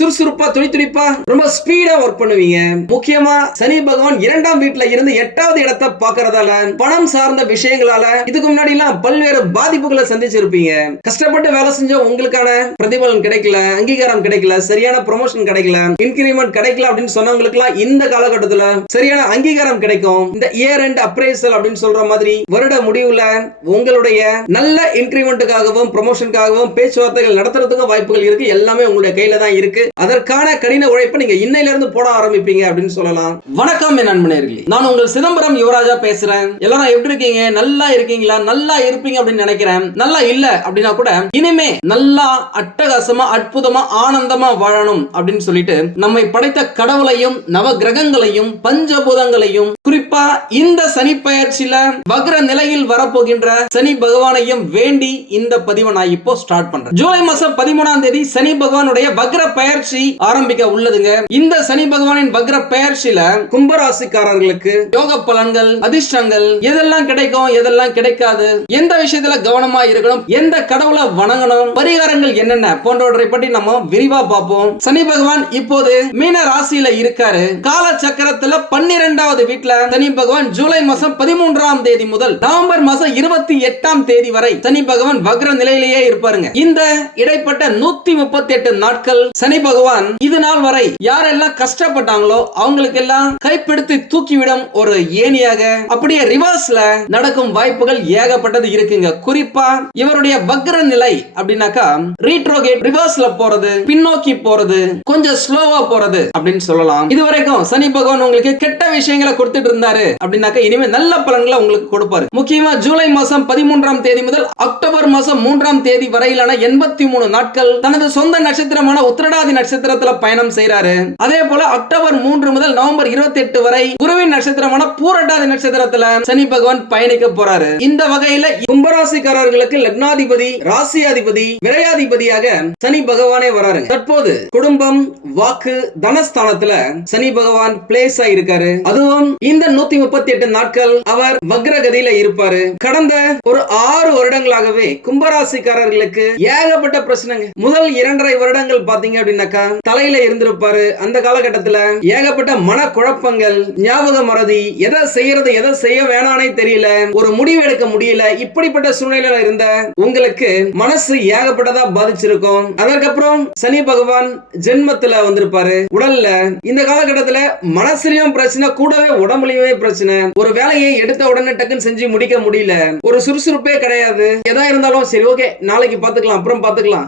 சுறுசுறுப்பா துடித்துடிப்பா ரொம்ப speedo work பண்ணுவீங்க. முக்கியமா சனி பகவான் இரண்டாம் வீட்டுல இருந்து எட்டாவது இடத்தை பாக்குறதால பணம் சார்ந்த விஷயங்களால இதுக்கு முன்னாடி எல்லாம் பல்வேறு பாதிப்புகளை சந்திச்சிருப்பீங்க. கஷ்டப்பட்டு வேலை செஞ்ச உங்களுக்கான பிரதிபலன் கிடைக்கல அங்கீகாரம் கிடைக்கல சரியான ப்ரொமோஷன் கிடைக்கல இன்கிரிமெண்ட் கிடைக்கல அப்படின்னு சொன்னவங்களுக்கு எல்லாம் இந்த காலகட்டத்துல சரியான அங்கீகாரம் கிடைக்கும். இந்த இயர் அண்ட் அப்ரைசல் அப்படின்னு சொல்ற மாதிரி வருட முடிவுல உங்களுடைய நல்ல இன்கிரிமெண்ட்டுக்காகவும் ப்ரொமோஷனுக்காகவும் பேச்சுவார்த்தைகள் நடத்துறதுக்கும் வாய்ப்புகள் இருக்கு. எல்லாமே உங்களுடைய கையில தான் இருக்கு. அதற்கான கடின உழைப்பை நீங்க இன்னையில இருந்து போட ஆரம்பிப்பீங்க அப்படின்னு சொல்லலாம். வணக்கம் என் நண்பனர்களே நான் உங்கள் சிதம்பரம் யுவராஜா பேசுறேன். எல்லாரும் எப்படி இருக்கீங்க? நல்லா இருக்கீங்களா? நல்லா இருப்பீங்க அப்படின்னு நினைக்கிறேன். நல்லா இல்ல அப்படின்னா கூட இனிமே நல்லா அட்டகாசமா அற்புதமா ஆனந்தமா வாழணும் அப்படின்னு சொல்லிட்டு நம்மை படைத்த கடவுளையும் நவ கிரகங்களையும் பஞ்சபூதங்களையும் குறிப்பா இந்த சனி பயிற்சியில வக்ர நிலையில் வரப்போகின்ற சனி பகவானையும் வேண்டி இந்த பதிவை நான் இப்போ ஸ்டார்ட் பண்றேன். ஜூலை மாசம் பதிமூணாம் தேதி சனி பகவானுடைய வக்ர பெயர் பெயர்ச்சி ஆரம்பிக்க உள்ளதுங்க. இந்த சனி பகவானின் வக்ர பெயர்ச்சியில கும்பராசிக்காரர்களுக்கு யோக பலன்கள் அதிர்ஷ்டங்கள் எதெல்லாம் கிடைக்கும் எதெல்லாம் கிடைக்காது எந்த விஷயத்துல கவனமா இருக்கணும் எந்த கடவுளை வணங்கணும் பரிகாரங்கள் என்னென்ன போன்றவற்றை பற்றி நம்ம விரிவா பார்ப்போம். சனி பகவான் இப்போது மீன ராசியில இருக்காரு. கால சக்கரத்துல பன்னிரெண்டாவது வீட்டுல சனி பகவான் ஜூலை மாசம் பதிமூன்றாம் தேதி முதல் நவம்பர் மாசம் இருபத்தி எட்டாம் தேதி வரை சனி பகவான் வக்ர நிலையிலேயே இருப்பாருங்க. இந்த இடைப்பட்ட நூத்தி முப்பத்தி எட்டு நாட்கள் சனி பகவான் இது நாள் வரை யாரெல்லாம் கஷ்டப்பட்டாங்களோ அவங்களுக்கு எல்லாம் கைப்பிடித்து தூக்கிவிடும் ஒரு ஏணியாக அப்படியே ரிவர்ஸ்ல நடக்கும் வாய்ப்புகள் ஏகப்பட்டது இருக்குங்க. குறிப்பா இவருடைய வக்ர நிலை அப்படின்னாக்கா ரீட்ரோகேட் ரிவர்ஸ்ல போறது பின்னோக்கி போறது கொஞ்சம் ஸ்லோவா போறது அப்படின்னு சொல்லலாம். இதுவரைக்கும் சனி பகவான் உங்களுக்கு கெட்ட விஷயங்களை கொடுத்துட்டு இருந்தாரு அப்படின்னாக்கா இனிமே நல்ல பலன்களை உங்களுக்கு கொடுப்பாரு. முக்கியமா ஜூலை மாசம் பதிமூன்றாம் தேதி முதல் அக்டோபர் மாசம் மூன்றாம் தேதி வரையிலான எண்பத்தி மூணு நாட்கள் தனது சொந்த நட்சத்திரமான உத்திரடாதி நட்சத்திரத்துல பயணம் செய்யறாரு அதே போல அக்டோபர் மூன்று முதல் நவம்பர் இருபத்தி எட்டு வரை குருவின் நட்சத்திரமான பூரட்டாதி நட்சத்திரத்துல சனி பகவான் பயணிக்க போறாரு. இந்த வகையில கும்பராசிக்காரர்களுக்கு லக்னாதிபதி ராசியாதிபதி விரையாதிபதியாக சனி பகவானே வராரு. தற்போது குடும்பம் வாக்கு தனஸ்தானத்துல சனி பகவான் பிளேஸ் ஆயிருக்காரு அதுவும் இந்த நூத்தி முப்பத்தி எட்டு நாட்கள் அவர் வக்ரகதியில இருப்பாரு. கடந்த ஒரு ஆறு வருடங்களாகவே கும்பராசிக்காரர்களுக்கு ஏகப்பட்ட பிரச்சனைங்க. முதல் இரண்டரை வருடங்கள் பாத்தீங்க அப்படின்னா அப்படின்னாக்கா தலையில இருந்திருப்பாரு. அந்த காலகட்டத்துல ஏகப்பட்ட மன குழப்பங்கள் ஞாபக மறதி எதை செய்யறது எதை செய்ய வேணானே தெரியல. ஒரு முடிவு எடுக்க முடியல. இப்படிப்பட்ட சூழ்நிலையில இருந்த உங்களுக்கு மனசு ஏகப்பட்டதா பாதிச்சிருக்கும். அதற்கப்புறம் சனி பகவான் ஜென்மத்துல வந்திருப்பாரு. உடல்ல இந்த காலகட்டத்துல மனசுலயும் பிரச்சனை கூடவே உடம்புலயுமே பிரச்சனை. ஒரு வேலையை எடுத்த உடனே டக்குன்னு செஞ்சு முடிக்க முடியல. ஒரு சுறுசுறுப்பே கிடையாது. எதா இருந்தாலும் சரி ஓகே நாளைக்கு பாத்துக்கலாம் அப்புறம் பாத்துக்கலாம்.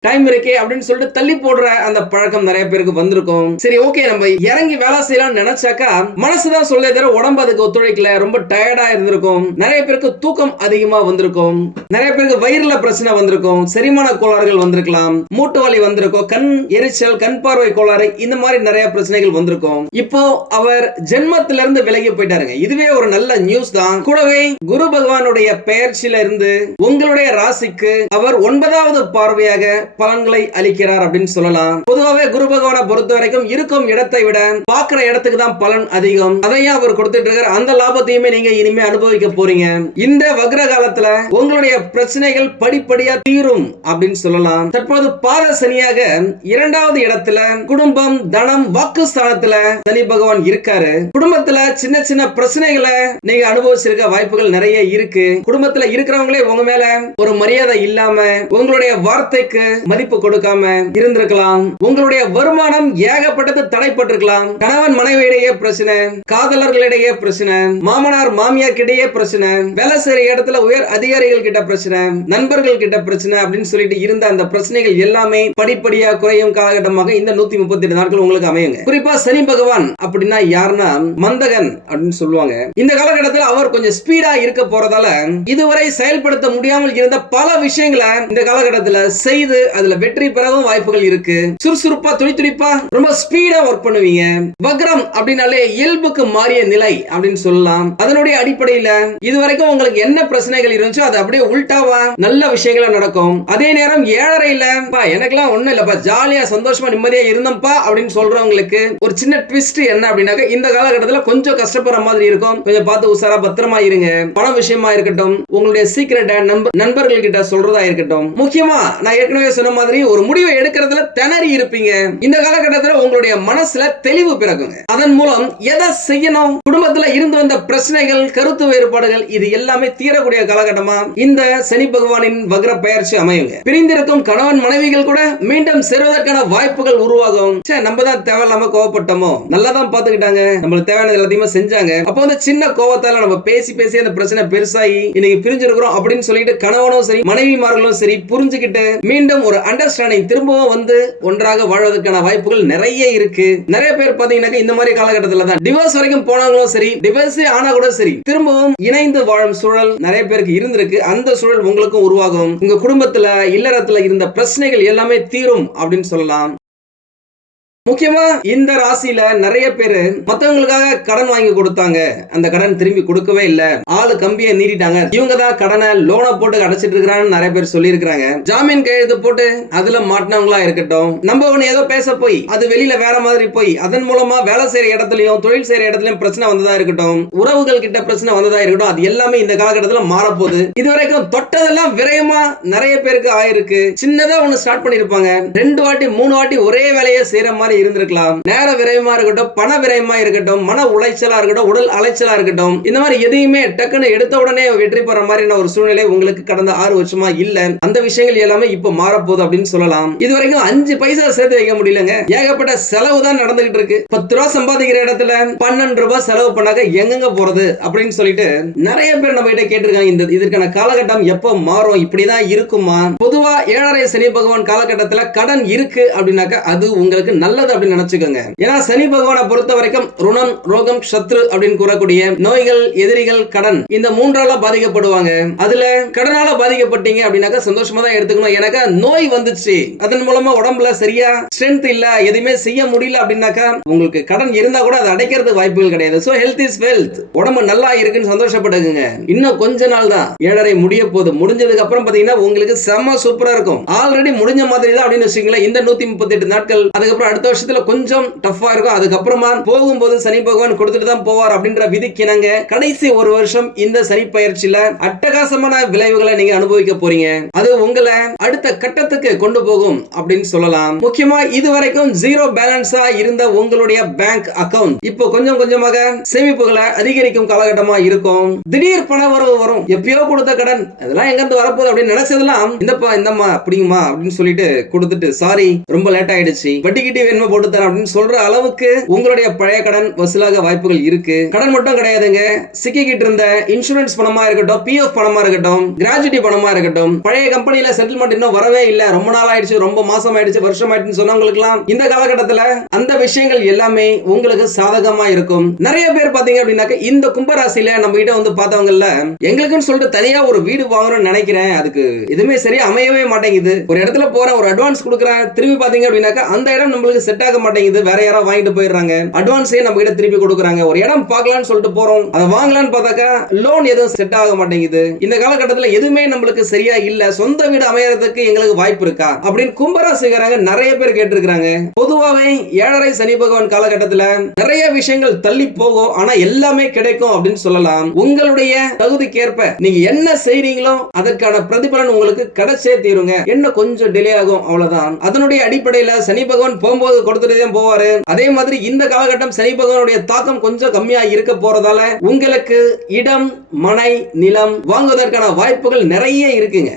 டைம் இருக்கே அப்படின்னு சொல்லிட்டு தள்ளி போடுற அந்த பழக்கம் நிறைய பேருக்கு வந்திருக்கும். சரி ஓகே நம்ம இறங்கி வேலை செய்யலாம்னு நினைச்சாக்கா மனசுதான் சொல்ல தவிர உடம்பு அதுக்கு ஒத்துழைக்கல. ரொம்ப டயர்டா இருந்திருக்கும். நிறைய பேருக்கு தூக்கம் அதிகமா வந்திருக்கும். நிறைய பேருக்கு வயிறுல பிரச்சனை வந்திருக்கும். செரிமான கோளாறுகள் வந்திருக்கலாம். மூட்டு வலி வந்திருக்கும். கண் எரிச்சல் கண் பார்வை கோளாறு இந்த மாதிரி நிறைய பிரச்சனைகள் வந்திருக்கும். இப்போ அவர் ஜென்மத்தில இருந்து விலகி போயிட்டாருங்க. இதுவே ஒரு நல்ல நியூஸ் தான். கூடவே குரு பகவானுடைய பெயர்ச்சியில இருந்து உங்களுடைய ராசிக்கு அவர் ஒன்பதாவது பார்வையாக பலன்களை அளிக்கிறார் அப்படின்னு சொல்லலாம். பொதுவாகவே குரு பகவானை பொறுத்த வரைக்கும் இருக்கும் இடத்தை விட பார்க்கிற இடத்துக்கு தான் பலன் அதிகம். அதையும் அவர் கொடுத்துட்டு இருக்காரு. அந்த லாபத்தையுமே நீங்க இனிமே அனுபவிக்க போறீங்க. இந்த வக்ர காலத்துல உங்களுடைய பிரச்சனைகள் படிப்படியா தீரும் அப்படின்னு சொல்லலாம். தற்போது பாத சனியாக இரண்டாவது இடத்துல குடும்பம் தனம் வாக்கு ஸ்தானத்துல சனி பகவான் இருக்காரு. குடும்பத்துல சின்ன சின்ன பிரச்சனைகளை நீங்க அனுபவிச்சிருக்க வாய்ப்புகள் நிறைய இருக்கு. குடும்பத்துல இருக்கிறவங்களே உங்க மேல ஒரு மரியாதை இல்லாம உங்களுடைய வார்த்தைக்கு மதிப்பு கொடுக்காம இருந்திருக்கலாம். உங்களுடைய வருமானம் ஏகப்பட்டது தடைப்பட்டிருக்கலாம். கணவன் மனைவியிடையே பிரச்சனை காதலர்களிடையே பிரச்சனை மாமனார் மாமியார் கிட்டயே பிரச்சனை வேலை செய்யற இடத்துல உயர் அதிகாரிகள் கிட்ட பிரச்சனை நண்பர்கள் கிட்ட பிரச்சனை அப்படின்னு சொல்லிட்டு இருந்த அந்த பிரச்சனைகள் எல்லாமே படிப்படியா குறையும் காலகட்டமாக இந்த நூத்தி முப்பத்தி எட்டு நாட்கள் உங்களுக்கு அமையுங்க. குறிப்பா சனி பகவான் அப்படின்னா யாருன்னா மந்தகன் அப்படின்னு சொல்லுவாங்க. இந்த காலகட்டத்தில் அவர் கொஞ்சம் ஸ்பீடா இருக்க போறதால இதுவரை செயல்படுத்த முடியாமல் இருந்த பல விஷயங்களை இந்த காலகட்டத்தில் செய்து அதுல வெற்றி பெறவும் வாய்ப்புகள் இருக்கு. சுறுசுறுப்பா துடித்துடிப்பா ரொம்ப ஸ்பீடா ஒர்க் பண்ணுவீங்க. வக்ரம் அப்படின்னாலே இயல்புக்கு மாறிய நிலை அப்படின்னு சொல்லலாம். அதனுடைய அடிப்படையில இதுவரைக்கும் உங்களுக்கு என்ன பிரச்சனைகள் இருந்துச்சோ அது அப்படியே உள்டாவா நல்ல விஷயங்களா நடக்கும். அதே நேரம் ஏழரையில பா எனக்கெல்லாம் ஒண்ணும் இல்லப்பா ஜாலியா சந்தோஷமா நிம்மதியா இருந்தோம்ப்பா அப்படின்னு சொல்றவங்களுக்கு ஒரு சின்ன ட்விஸ்ட் என்ன அப்படின்னாக்க இந்த காலகட்டத்துல கொஞ்சம் கஷ்டப்படுற மாதிரி இருக்கும். கொஞ்சம் பார்த்து உசாரா பத்திரமா இருங்க. பண விஷயமா இருக்கட்டும். உங்களுடைய சீக்கிரட்டை நண்பர்கள் கிட்ட சொல்றதா இருக்கட்டும். முக்கியமா நான் ஏற்கனவே சொன்ன மாதிரி ஒரு முடிவை எடுக்கிறதுல திணறி இருப்பீங்க. இந்த காலகட்டத்தில் உங்களுடைய மனசுல தெளிவு பிறகுங்க அதன் மூலம் எதை செய்யணும்? குடும்பத்துல இருந்து வந்த பிரச்சனைகள் கருத்து வேறுபாடுகள் இது எல்லாமே தீரக்கூடிய காலகட்டமா? இந்த சனி பகவானின் வக்ர பயிற்சி அமையுங்க. பிரிந்திருக்கும் கணவன் மனைவிகள் கூட மீண்டும் சேருவதற்கான வாய்ப்புகள் உருவாகும். நம்ம தான் தேவையில்லாம கோவப்பட்டோமோ? நல்லா தான் பாத்துக்கிட்டாங்க. நம்மளுக்கு தேவையானது எல்லாத்தையுமே செஞ்சாங்க. அப்போ வந்து சின்ன கோவத்தால நம்ம பேசி பேசி அந்த பிரச்சனை பெருசாகி இன்னைக்கு பிரிஞ்சிருக்கிறோம் அப்படின்னு சொல்லிட்டு கணவனும் சரி மனைவிமார்களும் சரி புரிஞ்சுக்கிட்டு மீண்டும் ஒரு அண்டர்ஸ்டாண்டிங் திரும்பவும் வந்து ஒன்றாக வாழ்வதற்கான வாய்ப்புகள் நிறைய இருக்கு. நிறைய பேர் பாத்தீங்கன்னாக்க இந்த மாதிரி காலகட்டத்தில் தான். டிவோர்ஸ் வரைக்கும் போனாங்களும் சரி டிவோர்ஸே ஆனா கூட சரி. திரும்பவும் இணைந்து வாழும் சூழல் நிறைய பேருக்கு இருந்திருக்கு. அந்த சூழல் உங்களுக்கும் உருவாகும். உங்க குடும்பத்துல இல்லறத்துல இருந்த பிரச்சனைகள் எல்லாமே தீரும் அப்படின்னு சொல்லலாம். முக்கியமா இந்த ராசியில நிறைய பேர் மத்தவங்களுக்காக கடன் வாங்கி கொடுத்தாங்க. அந்த கடன் திரும்பி கொடுக்கவே இல்ல. ஆளு கம்பியை நீட்டிட்டாங்க. இவங்க தான் கடனை லோனை போட்டு அடைச்சிட்டு இருக்கிறான்னு நிறைய பேர் சொல்லி ஜாமீன் கையெழுத்து போட்டு அதுல மாட்டினவங்களா இருக்கட்டும். நம்ம ஒண்ணு ஏதோ பேச போய் அது வெளியில வேற மாதிரி போய் அதன் மூலமா வேலை செய்யற இடத்துலயும் தொழில் செய்யற இடத்துலயும் பிரச்சனை வந்ததா இருக்கட்டும். உறவுகள் கிட்ட பிரச்சனை வந்ததா இருக்கட்டும். அது எல்லாமே இந்த காலகட்டத்துல மாறப்போகுது. இதுவரைக்கும் தொட்டதெல்லாம் விரயமா நிறைய பேருக்கு ஆயிருக்கு. சின்னதா ஒண்ணு ஸ்டார்ட் பண்ணிருப்பாங்க. ரெண்டு வாட்டி மூணு வாட்டி ஒரே வேலையை செய்யற மாதிரி இருந்திருக்கலாம். நேர விரயமா இருக்கட்டும் பண விரயமா இருக்கட்டும் மன உளைச்சலா இருக்கட்டும் உடல் அலைச்சலா இருக்கட்டும் இந்த மாதிரி எதையுமே டக்குன்னு எடுத்த உடனே வெற்றி பெற மாதிரியான ஒரு சூழ்நிலை உங்களுக்கு கடந்த ஆறு வருஷமா இல்ல. அந்த விஷயங்கள் எல்லாமே இப்ப மாறப்போகுது அப்படின்னு சொல்லலாம். இது வரைக்கும் அஞ்சு பைசா சேர்த்து வைக்க முடியலங்க. ஏகப்பட்ட செலவு தான் நடந்துகிட்டு இருக்கு. பத்து ரூபா சம்பாதிக்கிற இடத்துல பன்னெண்டு ரூபாய் செலவு பண்ணாக்க எங்கெங்க போறது அப்படின்னு சொல்லிட்டு நிறைய பேர் நம்ம கிட்ட கேட்டிருக்காங்க. இந்த இதற்கான காலகட்டம் எப்போ மாறும்? இப்படிதான் இருக்குமா? பொதுவா ஏழரை சனி பகவான் காலகட்டத்துல கடன் இருக்கு அப்படின்னாக்க அது உங்களுக்கு நல்ல நல்லது அப்படின்னு நினைச்சுக்கோங்க. ஏன்னா சனி பகவானை பொறுத்த வரைக்கும் ருணம் ரோகம் சத்ரு அப்படின்னு கூறக்கூடிய நோய்கள் எதிரிகள் கடன் இந்த மூன்றால பாதிக்கப்படுவாங்க. அதுல கடனால பாதிக்கப்பட்டீங்க அப்படின்னாக்கா சந்தோஷமா தான் எடுத்துக்கணும். எனக்கு நோய் வந்துச்சு. அதன் மூலமா உடம்புல சரியா ஸ்ட்ரென்த் இல்ல எதுவுமே செய்ய முடியல அப்படின்னாக்கா உங்களுக்கு கடன் இருந்தா கூட அதை அடைக்கிறது வாய்ப்புகள் கிடையாது. சோ ஹெல்த் இஸ் வெல்த் உடம்பு நல்லா இருக்குன்னு சந்தோஷப்படுங்க இன்னும் கொஞ்ச நாள் தான். ஏழரை முடிய போது முடிஞ்சதுக்கு அப்புறம் பாத்தீங்கன்னா உங்களுக்கு செம சூப்பரா இருக்கும். ஆல்ரெடி முடிஞ்ச மாதிரி தான் அப்படின்னு வச்சுக்கோங்களேன் இந்த நூத்தி முப்பத்தி எட்டு நாட்கள். அதுக்கப்புறம் அடுத்த வருஷத்துல கொஞ்சம் டஃபா இருக்கும். அதுக்கப்புறமா போகும்போது சனி பகவான் கொடுத்துட்டு தான் போவார் அப்படின்ற விதிக்கிணங்க கடைசி ஒரு வருஷம் இந்த சனி பயிற்சியில அட்டகாசமான விளைவுகளை நீங்க அனுபவிக்க போறீங்க. அது உங்களை அடுத்த கட்டத்துக்கு கொண்டு போகும் அப்படின்னு சொல்லலாம். முக்கியமா இதுவரைக்கும் ஜீரோ பேலன்ஸா இருந்த உங்களுடைய பேங்க் அக்கவுண்ட் இப்போ கொஞ்சம் கொஞ்சமாக சேமிப்புகளை அதிகரிக்கும் காலகட்டமா இருக்கும். திடீர் பண வரவு வரும். எப்பயோ கொடுத்த கடன் அதெல்லாம் எங்க இருந்து வரப்போகுது? அப்படின்னு நினைச்சதெல்லாம் இந்தப்பா இந்தம்மா அப்படிங்கம்மா அப்படின்னு சொல்லிட்டு கொடுத்துட்டு சாரி ரொம்ப லேட் ஆயிடுச்சு. வட்டி கிட்டி வேணுமா போட்டு தரேன் அப்படின்னு சொல்ற அளவுக்கு உங்களுடைய பழைய கடன் வசூலாக வாய்ப்புகள் இருக்கு. கடன் மட்டும் கிடையாதுங்க. சிக்கிக்கிட்டு இருந்த இன்சூரன்ஸ் பணமா இருக்கட்டும் பிஎஃப் பணமா இருக்கட்டும் கிராஜுவிட்டி பணமா இருக்கட்டும் பழைய கம்பெனில செட்டில்மெண்ட் இன்னும் வரவே இல்ல. ரொம்ப நாள் ஆயிடுச்சு ரொம்ப மாசம் ஆயிடுச்சு வருஷம் ஆயிடுச்சு சொன்னவங்களுக்குலாம் இந்த காலகட்டத்துல அந்த விஷயங்கள் எல்லாமே உங்களுக்கு சாதகமா இருக்கும். நிறைய பேர் பாத்தீங்க அப்படின்னாக்க இந்த கும்பராசியில நம்ம கிட்ட வந்து பார்த்தவங்கல்ல எங்களுக்குன்னு சொல்லிட்டு தனியா ஒரு வீடு வாங்கணும்னு நினைக்கிறேன். அதுக்கு எதுவுமே சரியா அமையவே மாட்டேங்குது. ஒரு இடத்துல போறேன் ஒரு அட்வான்ஸ் கொடுக்குறேன் திரும்பி பாத்தீங்க அப்படின்னாக்க அந்த இடம் நம்மளுக்கு செட் ஆக மாட்டேங்குது. வேற யாராவது வாங்கிட்டு போயிடுறாங்க. அட்வான்ஸே நம்ம கிட்ட திருப்பி கொடுக்குறாங்க. ஒரு இடம் பார்க்கலாம்னு சொல்லிட்டு போறோம். அதை வாங்கலாம்னு பார்த்தாக்கா லோன் எதுவும் செட் ஆக மாட்டேங்குது. இந்த காலகட்டத்துல எதுவுமே நம்மளுக்கு சரியா இல்ல. சொந்த வீடு அமையறதுக்கு எங்களுக்கு வாய்ப்பு இருக்கா? அப்படின்னு கும்பராசிக்காரங்க நிறைய பேர் கேட்டிருக்கிறாங்க. பொதுவாவே ஏழரை சனி பகவான் காலகட்டத்துல நிறைய விஷயங்கள் தள்ளி போகும். ஆனா எல்லாமே கிடைக்கும் அப்படின்னு சொல்லலாம். உங்களுடைய தகுதிக்கேற்ப நீங்க என்ன செய்றீங்களோ அதற்கான பிரதிபலன் உங்களுக்கு கிடைச்சே தீருங்க. என்ன கொஞ்சம் டிலே ஆகும் அவ்வளவுதான். அதனுடைய அடிப்படையில சனி பகவான் போகும்போது கொடுத்துட்டு தான் போவாரு. அதே மாதிரி இந்த காலகட்டம் சனி பகவானுடைய தாக்கம் கொஞ்சம் கம்மியா இருக்க போறதால உங்களுக்கு இடம் மனை நிலம் வாங்குவதற்கான வாய்ப்புகள் நிறைய இருக்குங்க.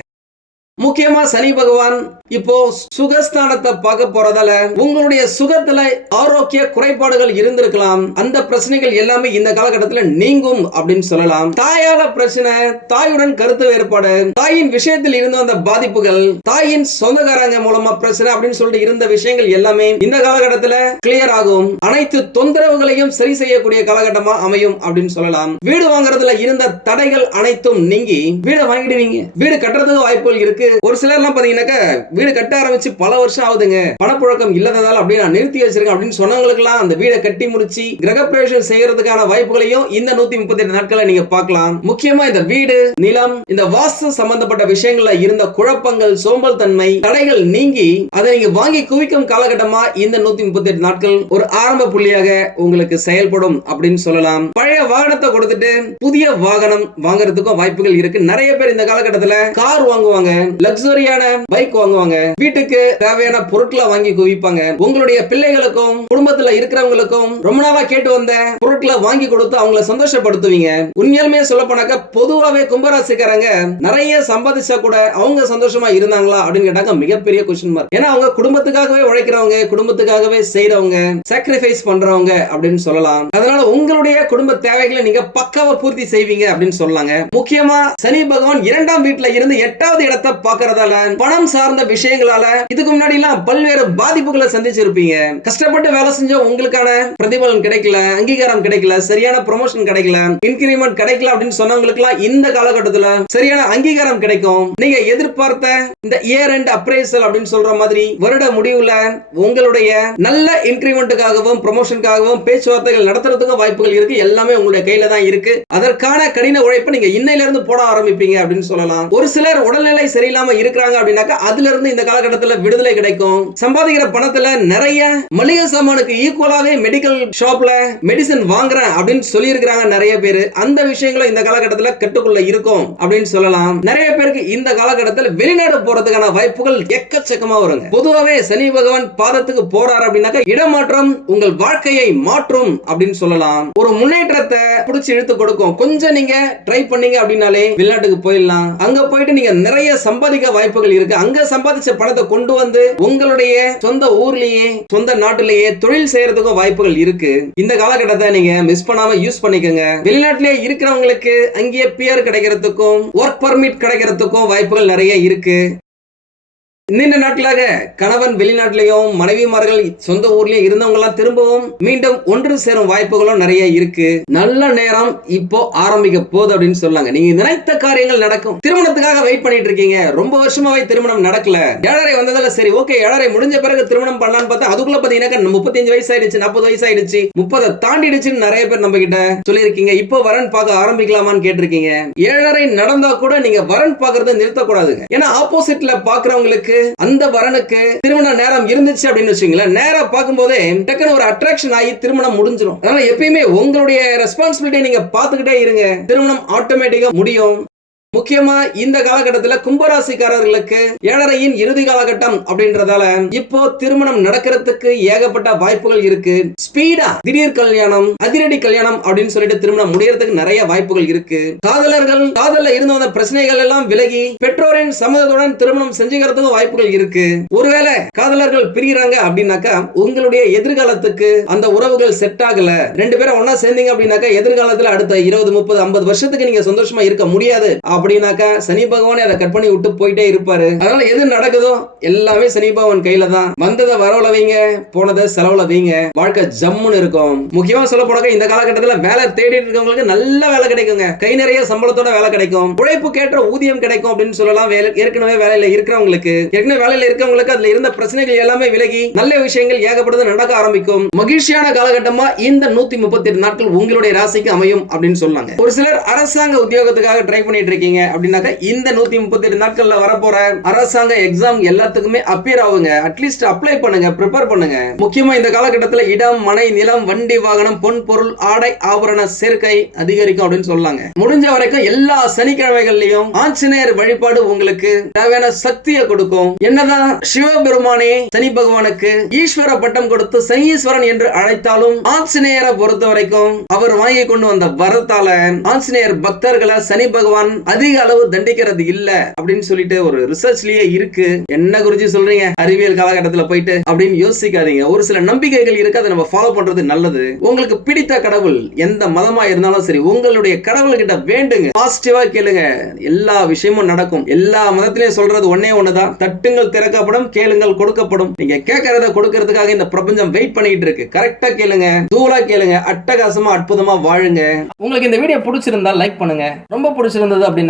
முக்கியமா சனி பகவான் இப்போ சுகஸ்தானத்தை பார்க்க போறதால உங்களுடைய சுகத்துல ஆரோக்கிய குறைபாடுகள் இருந்திருக்கலாம். அந்த பிரச்சனைகள் எல்லாமே இந்த காலகட்டத்துல நீங்கும் அப்படின்னு சொல்லலாம். தாயால பிரச்சனை தாயுடன் கருத்து வேறுபாடு தாயின் விஷயத்தில் இருந்த அந்த பாதிப்புகள் தாயின் சொந்தக்காரங்க மூலமா பிரச்சனை அப்படின்னு சொல்லிட்டு இருந்த விஷயங்கள் எல்லாமே இந்த காலகட்டத்துல கிளியர் ஆகும். அனைத்து தொந்தரவுகளையும் சரி செய்யக்கூடிய காலகட்டமா அமையும் அப்படின்னு சொல்லலாம். வீடு வாங்குறதுல இருந்த தடைகள் அனைத்தும் நீங்கி வீடை வாங்கிடுவீங்க. வீடு கட்டுறதுக்கு வாய்ப்புகள் இருக்கு. ஒரு சிலர்லாம் பாத்தீங்கன்னாக்க வீடு கட்ட ஆரம்பிச்சு பல வருஷம் ஆகுதுங்க. பணப்புழக்கம் இல்லாததால அப்படியே நான் நிறுத்தி வச்சிருக்கேன் அப்படின்னு சொன்னவங்களுக்குலாம் அந்த வீடை கட்டி முடிச்சு கிரகப்பிரவேசம் செய்யறதுக்கான வாய்ப்புகளையும் இந்த நூத்தி முப்பத்தி எட்டு நாட்களை நீங்க பார்க்கலாம். முக்கியமா இந்த வீடு நிலம் இந்த வாஸ்து சம்பந்தப்பட்ட விஷயங்கள்ல இருந்த குழப்பங்கள் சோம்பல் தன்மை தடைகள் நீங்கி அதை நீங்க வாங்கி குவிக்கும் காலகட்டமா இந்த நூத்தி முப்பத்தி எட்டு நாட்கள் ஒரு ஆரம்ப புள்ளியாக உங்களுக்கு செயல்படும் அப்படின்னு சொல்லலாம். பழைய வாகனத்தை கொடுத்துட்டு புதிய வாகனம் வாங்குறதுக்கும் வாய்ப்புகள் இருக்கு. நிறைய பேர் இந்த காலகட்டத்துல கார் வாங்குவாங்க லக்ஸரியான பைக் வாங்குவாங்க. குவிப்பாங்க. வீட்டுக்கு தேவையான பொருட்களை வாங்கி குவிப்பாங்க. உங்களுடைய பிள்ளைகளுக்கும் குடும்பத்துல இருக்கிறவங்களுக்கும் ரொம்ப நாளா கேட்டு வந்த பொருட்களை வாங்கி கொடுத்து அவங்கள சந்தோஷப்படுத்துவீங்க. உண்மையாலுமே சொல்ல போனாக்க பொதுவாவே கும்பராசிக்காரங்க நிறைய சம்பாதிச்சா கூட அவங்க சந்தோஷமா இருந்தாங்களா அப்படின்னு கேட்டாங்க மிகப்பெரிய கொஸ்டின் மார்க் ஏன்னா அவங்க குடும்பத்துக்காகவே உழைக்கிறவங்க குடும்பத்துக்காகவே செய்யறவங்க சாக்ரிஃபைஸ் பண்றவங்க அப்படின்னு சொல்லலாம். அதனால உங்களுடைய குடும்ப தேவைகளை நீங்க பக்காவா பூர்த்தி செய்வீங்க அப்படின்னு சொல்லலாங்க முக்கியமா சனி பகவான் இரண்டாம் வீட்டுல இருந்து எட்டாவது இடத்தை பாக்குறதால பணம் சார்ந்த விஷயம் விஷயங்களால இதுக்கு முன்னாடி எல்லாம் பல்வேறு பாதிப்புகளை சந்திச்சிருப்பீங்க. கஷ்டப்பட்டு வேலை செஞ்ச உங்களுக்கான பிரதிபலன் கிடைக்கல அங்கீகாரம் கிடைக்கல சரியான ப்ரொமோஷன் கிடைக்கல இன்கிரிமெண்ட் கிடைக்கல அப்படின்னு சொன்னவங்களுக்கு எல்லாம் இந்த காலகட்டத்துல சரியான அங்கீகாரம் கிடைக்கும். நீங்க எதிர்பார்த்த இந்த இயர் அண்ட் அப்ரைசல் அப்படின்னு சொல்ற மாதிரி வருட முடிவுல உங்களுடைய நல்ல இன்கிரிமெண்ட்டுக்காகவும் ப்ரொமோஷனுக்காகவும் பேச்சுவார்த்தைகள் நடத்துறதுக்கும் வாய்ப்புகள் இருக்கு. எல்லாமே உங்களுடைய கையில தான் இருக்கு. அதற்கான கடின உழைப்பை நீங்க இன்னையில இருந்து போட ஆரம்பிப்பீங்க அப்படின்னு சொல்லலாம். ஒரு சிலர் உடல்நிலை சரியில்லாம இருக்கிறாங்க அப்படின்னாக்கா அதுல இருந்து இருந்து இந்த காலகட்டத்தில் விடுதலை கிடைக்கும். சம்பாதிக்கிற பணத்துல நிறைய மளிகை சாமானுக்கு ஈக்குவலாவே மெடிக்கல் ஷாப்ல மெடிசன் வாங்குறேன் அப்படின்னு சொல்லி இருக்கிறாங்க நிறைய பேர். அந்த விஷயங்களும் இந்த காலகட்டத்தில் கட்டுக்குள்ள இருக்கும் அப்படின்னு சொல்லலாம். நிறைய பேருக்கு இந்த காலகட்டத்தில் வெளிநாடு போறதுக்கான வாய்ப்புகள் எக்கச்சக்கமா வருங்க. பொதுவாகவே சனி பகவான் பாதத்துக்கு போறாரு அப்படின்னாக்கா இடமாற்றம் உங்கள் வாழ்க்கையை மாற்றும் அப்படின்னு சொல்லலாம். ஒரு முன்னேற்றத்தை பிடிச்சி இழுத்து கொடுக்கும். கொஞ்சம் நீங்க ட்ரை பண்ணீங்க அப்படின்னாலே வெளிநாட்டுக்கு போயிடலாம். அங்க போயிட்டு நீங்க நிறைய சம்பாதிக்க வாய்ப்புகள் இருக்கு. அங்க சம்பாதி சம்பாதிச்ச பணத்தை கொண்டு வந்து உங்களுடைய சொந்த ஊர்லயே சொந்த நாட்டிலேயே தொழில் செய்யறதுக்கும் வாய்ப்புகள் இருக்கு. இந்த காலகட்டத்தை நீங்க மிஸ் பண்ணாம யூஸ் பண்ணிக்கோங்க. வெளிநாட்டிலே இருக்கிறவங்களுக்கு அங்கேயே பியர் கிடைக்கிறதுக்கும் ஒர்க் பர்மிட் கிடைக்கிறதுக்கும் வாய்ப்புகள் நிறைய இருக்கு. நீண்ட நாட்களாக கணவன் வெளிநாட்டிலையும் மனைவிமார்கள் சொந்த ஊர்லயும் இருந்தவங்க எல்லாம் திரும்பவும் மீண்டும் ஒன்று சேரும் வாய்ப்புகளும் நிறைய இருக்கு. நல்ல நேரம் இப்போ ஆரம்பிக்க போகுது அப்படின்னு சொல்லாங்க நீங்க நினைத்த காரியங்கள் நடக்கும். திருமணத்துக்காக வெயிட் பண்ணிட்டு இருக்கீங்க. ரொம்ப வருஷமாவே திருமணம் நடக்கல. ஏழரை வந்ததால சரி ஓகே ஏழரை முடிஞ்ச பிறகு திருமணம் பண்ணலாம்னு பார்த்தா அதுக்குள்ள பாத்தீங்கன்னா முப்பத்தஞ்சு வயசு ஆயிடுச்சு நாற்பது வயசு ஆயிடுச்சு முப்பதை தாண்டிடுச்சுன்னு நிறைய பேர் நம்ம கிட்ட சொல்லியிருக்கீங்க. இப்போ வரன் பார்க்க ஆரம்பிக்கலாமான்னு கேட்டிருக்கீங்க. ஏழரை நடந்தா கூட நீங்க வரன் பாக்குறத நிறுத்தக்கூடாதுங்க. ஏன்னா ஆப்போசிட்ல பாக்குறவங்களுக்கு அந்த வரனுக்கு திருமண நேரம் இருந்துச்சு அப்படின்னு வச்சுங்களேன் நேரம் பார்க்கும்போதே டக்குன்னு ஒரு அட்ராக்ஷன் ஆகி திருமணம் முடிஞ்சிடும் அதனால எப்பயுமே உங்களுடைய ரெஸ்பான்சிபிலிட்டியை நீங்க பார்த்துக்கிட்டே இருங்க. திருமணம் ஆட்டோமேட்டிக்கா முடியும். முக்கியமா இந்த காலகட்டத்துல கும்பராசிக்காரர்களுக்கு ஏழரையின் இறுதி காலகட்டம் அப்படின்றதால இப்போ திருமணம் நடக்கிறதுக்கு ஏகப்பட்ட வாய்ப்புகள் இருக்கு. ஸ்பீடா திடீர் கல்யாணம் அதிரடி கல்யாணம் அப்படின்னு சொல்லிட்டு திருமணம் முடியறதுக்கு நிறைய வாய்ப்புகள் இருக்கு. காதலர்கள் காதல்ல இருந்த வந்த பிரச்சனைகள் எல்லாம் விலகி பெற்றோரின் சம்மதத்துடன் திருமணம் செஞ்சுக்கிறதுக்கும் வாய்ப்புகள் இருக்கு. ஒருவேளை காதலர்கள் பிரிகிறாங்க அப்படின்னாக்கா உங்களுடைய எதிர்காலத்துக்கு அந்த உறவுகள் செட் ஆகல. ரெண்டு பேரும் ஒன்னா சேர்ந்தீங்க அப்படின்னாக்கா எதிர்காலத்துல அடுத்த இருபது முப்பது ஐம்பது வருஷத்துக்கு நீங்க சந்தோஷமா இருக்க முடியாது. அப்படின்னாக்கா சனி பகவானே அதை கட் பண்ணி விட்டு போயிட்டே இருப்பாரு. அதனால எது நடக்குதோ எல்லாமே சனி பகவான் கையில தான். வந்ததை வரவுல வைங்க போனதை செலவுல வைங்க. வாழ்க்கை ஜம்முன்னு இருக்கும். முக்கியமா சொல்ல போனாக்க இந்த காலகட்டத்துல வேலை தேடிட்டு இருக்கவங்களுக்கு நல்ல வேலை கிடைக்குங்க. கை நிறைய சம்பளத்தோட வேலை கிடைக்கும். உழைப்பு கேட்ட ஊதியம் கிடைக்கும் அப்படின்னு சொல்லலாம். வேலை ஏற்கனவே வேலையில இருக்கிறவங்களுக்கு. ஏற்கனவே வேலையில இருக்கிறவங்களுக்கு அதுல இருந்த பிரச்சனைகள் எல்லாமே விலகி நல்ல விஷயங்கள் ஏகப்பட்டது நடக்க ஆரம்பிக்கும். மகிழ்ச்சியான காலகட்டமா இந்த நூத்தி முப்பத்தி எட்டு நாட்கள் உங்களுடைய ராசிக்கு அமையும் அப்படின்னு சொன்னாங்க. ஒரு சிலர் அரசாங்க உத்தியோகத்துக்காக ட்ரை பண்ணிட்டு இருக்கீங்க. அப்படின்னாக்க இந்த நூத்தி முப்பத்தி எட்டு நாட்கள்ல வரப்போற அரசாங்க எக்ஸாம் எல்லாத்துக்குமே அப்பியர் ஆகுங்க. அட்லீஸ்ட் அப்ளை பண்ணுங்க ப்ரிப்பேர் பண்ணுங்க. முக்கியமா இந்த காலகட்டத்தில் இடம் மனை நிலம் வண்டி வாகனம் பொன் பொருள் ஆடை ஆபரண சேர்க்கை அதிகரிக்கும் அப்படின்னு சொல்லாங்க. முடிஞ்ச வரைக்கும் எல்லா சனிக்கிழமைகள்லயும் ஆஞ்சநேயர் வழிபாடு உங்களுக்கு தேவையான சக்தியை கொடுக்கும். என்னதான் சிவபெருமானே சனி பகவானுக்கு ஈஸ்வர பட்டம் கொடுத்து சனீஸ்வரன் என்று அழைத்தாலும் ஆஞ்சநேயரை பொறுத்த வரைக்கும் அவர் வாங்கி கொண்டு வந்த வரத்தால ஆஞ்சநேயர் பக்தர்களை சனி பகவான் அதிக அளவு தண்டிக்கிறது இல்ல அப்படின்னு சொல்லிட்டு ஒரு ரிசர்ச்லயே இருக்கு. என்ன குறிச்சு சொல்றீங்க? அறிவியல் காலகட்டத்துல போயிட்டு அப்படின்னு யோசிக்காதீங்க. ஒரு சில நம்பிக்கைகள் இருக்கு அதை நம்ம ஃபாலோ பண்றது நல்லது. உங்களுக்கு பிடித்த கடவுள் எந்த மதமா இருந்தாலும் சரி உங்களுடைய கடவுள் கிட்ட வேண்டுங்க பாசிட்டிவா கேளுங்க. எல்லா விஷயமும் நடக்கும். எல்லா மதத்திலையும் சொல்றது ஒன்னே ஒண்ணுதான். தட்டுங்கள் திறக்கப்படும் கேளுங்கள் கொடுக்கப்படும். நீங்க கேட்கறத கொடுக்கறதுக்காக இந்த பிரபஞ்சம் வெயிட் பண்ணிட்டு இருக்கு. கரெக்டா கேளுங்க. தூளா கேளுங்க. அட்டகாசமா அற்புதமா வாழுங்க. உங்களுக்கு இந்த வீடியோ பிடிச்சிருந்தா லைக் பண்ணுங்க. ரொம்ப பிடிச்சிருந்தது